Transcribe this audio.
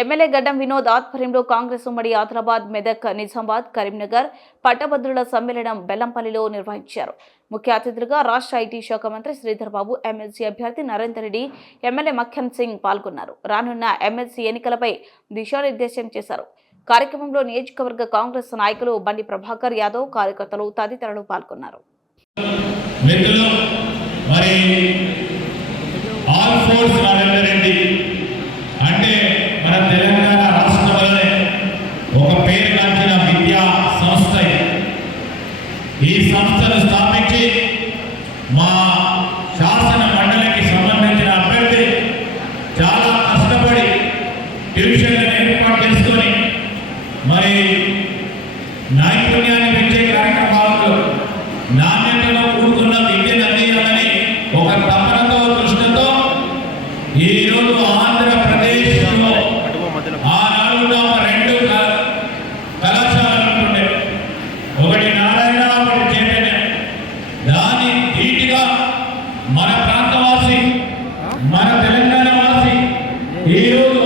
MLA గడ్డం వినోద్ ఆధ్వర్యంలో కాంగ్రెస్ ఉమ్మడి ఆదిలాబాద్, మెదక్, నిజామాబాద్, కరీంనగర్ పట్టభద్రుల సమ్మేళనం బెల్లంపల్లిలో నిర్వహించారు. ముఖ్య అతిథులుగా రాష్ట్ర ఐటీ శాఖ మంత్రి శ్రీధర్ బాబు, ఎమ్మెల్సీ అభ్యర్థి నరేందర్ రెడ్డి, ఎమ్మెల్యే మఖ్యం సింగ్ పాల్గొన్నారు. రానున్న ఎమ్మెల్సీ ఎన్నికలపై దిశానిర్దేశం చేశారు. కార్యక్రమంలో నియోజకవర్గ కాంగ్రెస్ నాయకులు బండి ప్రభాకర్ యాదవ్, కార్యకర్తలు తదితరులు పాల్గొన్నారు. అంటే మన తెలంగాణ రాష్ట్రంలోనే ఒక పేరుగాంచిన విద్యా సంస్థ. ఈ సంస్థను స్థాపించి మా శాసన మండలికి సంబంధించిన అభ్యర్థి చాలా కష్టపడి ట్యూషన్లను ఏర్పాటు చేసుకొని మరి నైపుణ్యాన్ని పెంచే కార్యక్రమాల్లో నాణ్యతలో కూడుకున్న విద్యను అందించాలని ఒక తపనతో దృష్టితో ఈరోజు ఆంధ్రప్రదేశ్లో ఆనాడు రెండు కళాశాలలు ఉంటుండే, ఒకటి నారాయణ, ఒకటి చైతన్య. దాని ధీటుగా మన ప్రాంతవాసి, మన తెలంగాణ వాసి ఈరోజు